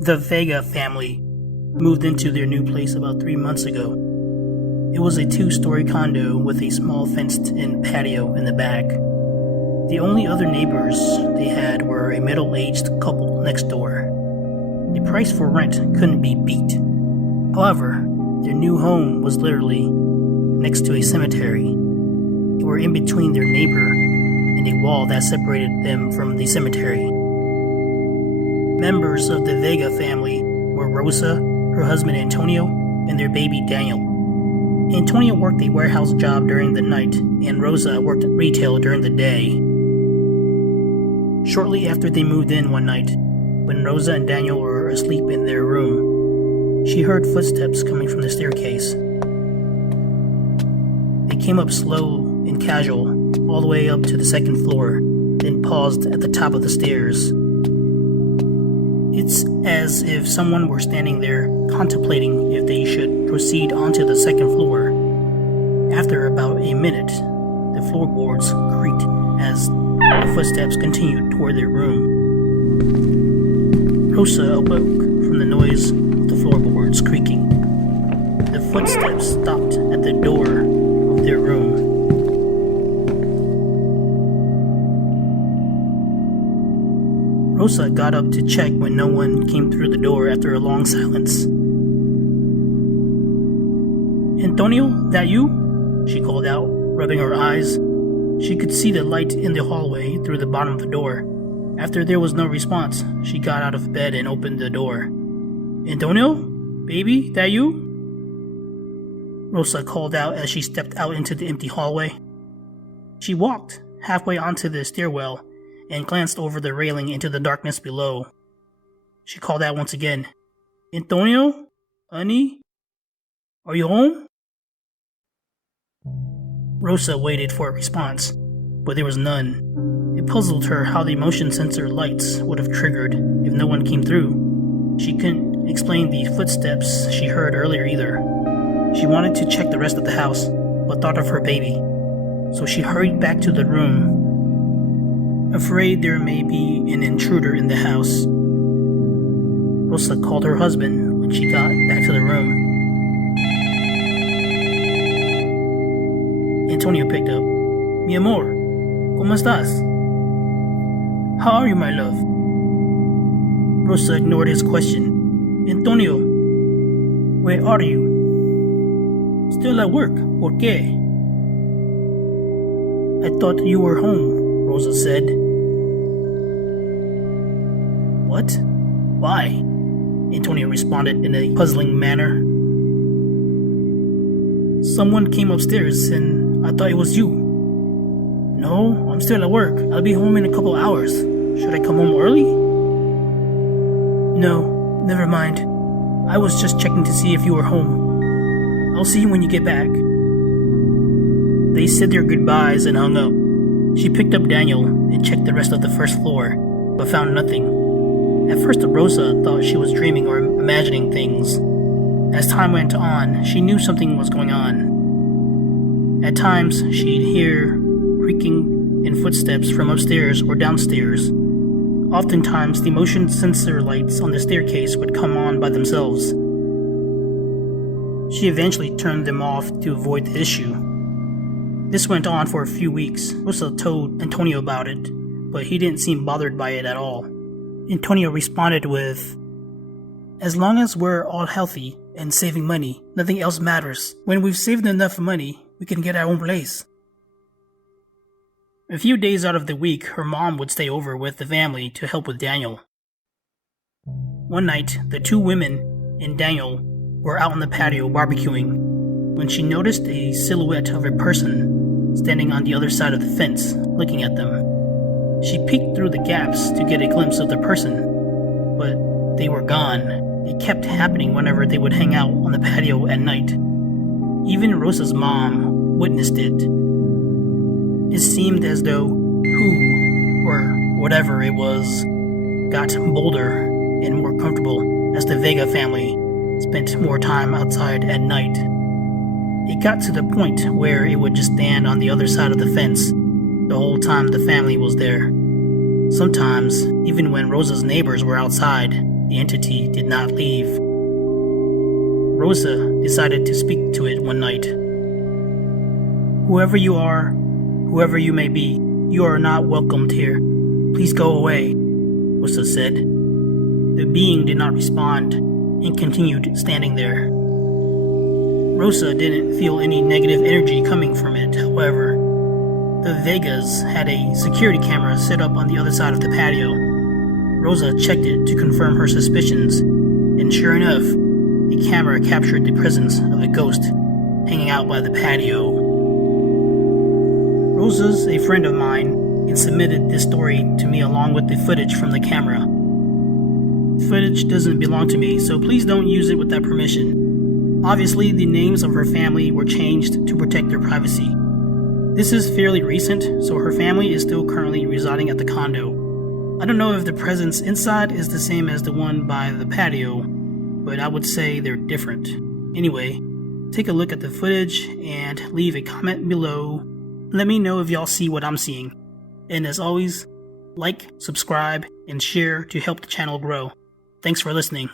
The Vega family moved into their new place about 3 months ago. It was a 2-story condo with a small fenced-in patio in the back. The only other neighbors they had were a middle-aged couple next door. The price for rent couldn't be beat. However, their new home was literally next to a cemetery. They were in between their neighbor and a wall that separated them from the cemetery. Members of the Vega family were Rosa, her husband Antonio, and their baby Daniel. Antonio worked a warehouse job during the night, and Rosa worked retail during the day. Shortly after they moved in one night, when Rosa and Daniel were asleep in their room, she heard footsteps coming from the staircase. They came up slow and casual, all the way up to the second floor, then paused at the top of the stairs. It's as if someone were standing there contemplating if they should proceed onto the second floor. After about a minute, the floorboards creaked as the footsteps continued toward their room. Rosa awoke from the noise of the floorboards creaking. The footsteps stopped at the door of their room. Rosa got up to check when no one came through the door after a long silence. "Antonio, that you?" she called out, rubbing her eyes. She could see the light in the hallway through the bottom of the door. After there was no response, she got out of bed and opened the door. "Antonio? Baby, that you?" Rosa called out as she stepped out into the empty hallway. She walked halfway onto the stairwell and glanced over the railing into the darkness below. She called out once again, "Antonio? Honey? Are you home?" Rosa waited for a response, but there was none. It puzzled her how the motion sensor lights would have triggered if no one came through. She couldn't explain the footsteps she heard earlier either. She wanted to check the rest of the house, but thought of her baby, so she hurried back to the room, afraid there may be an intruder in the house. Rosa called her husband when she got back to the room. Antonio picked up. "Mi amor, ¿cómo estás? How are you, my love?" Rosa ignored his question. "Antonio, where are you?" "Still at work. ¿Por qué?" "I thought you were home," Rosa said. "What? Why?" Antonio responded in a puzzling manner. "Someone came upstairs and I thought it was you." "No, I'm still at work. I'll be home in a couple hours. Should I come home early?" "No, never mind. I was just checking to see if you were home. I'll see you when you get back." They said their goodbyes and hung up. She picked up Daniel and checked the rest of the first floor, but found nothing. At first, Rosa thought she was dreaming or imagining things. As time went on, she knew something was going on. At times, she'd hear creaking and footsteps from upstairs or downstairs. Oftentimes, the motion sensor lights on the staircase would come on by themselves. She eventually turned them off to avoid the issue. This went on for a few weeks. Rosa told Antonio about it, but he didn't seem bothered by it at all. Antonio responded with, "As long as we're all healthy and saving money, nothing else matters. When we've saved enough money, we can get our own place." A few days out of the week, her mom would stay over with the family to help with Daniel. One night, the two women and Daniel were out on the patio barbecuing when she noticed a silhouette of a person standing on the other side of the fence, looking at them. She peeked through the gaps to get a glimpse of the person, but they were gone. It kept happening whenever they would hang out on the patio at night. Even Rosa's mom witnessed it. It seemed as though who, or whatever it was, got bolder and more comfortable as the Vega family spent more time outside at night. It got to the point where it would just stand on the other side of the fence the whole time the family was there. Sometimes, even when Rosa's neighbors were outside, the entity did not leave. Rosa decided to speak to it one night. "Whoever you are, whoever you may be, you are not welcomed here. Please go away," Rosa said. The being did not respond and continued standing there. Rosa didn't feel any negative energy coming from it, however. The Vegas had a security camera set up on the other side of the patio. Rosa checked it to confirm her suspicions, and sure enough, the camera captured the presence of a ghost hanging out by the patio. Rosa's a friend of mine and submitted this story to me along with the footage from the camera. Footage doesn't belong to me, so please don't use it without permission. Obviously, the names of her family were changed to protect their privacy. This is fairly recent, so her family is still currently residing at the condo. I don't know if the presence inside is the same as the one by the patio, but I would say they're different. Anyway, take a look at the footage and leave a comment below. Let me know if y'all see what I'm seeing. And as always, like, subscribe, and share to help the channel grow. Thanks for listening.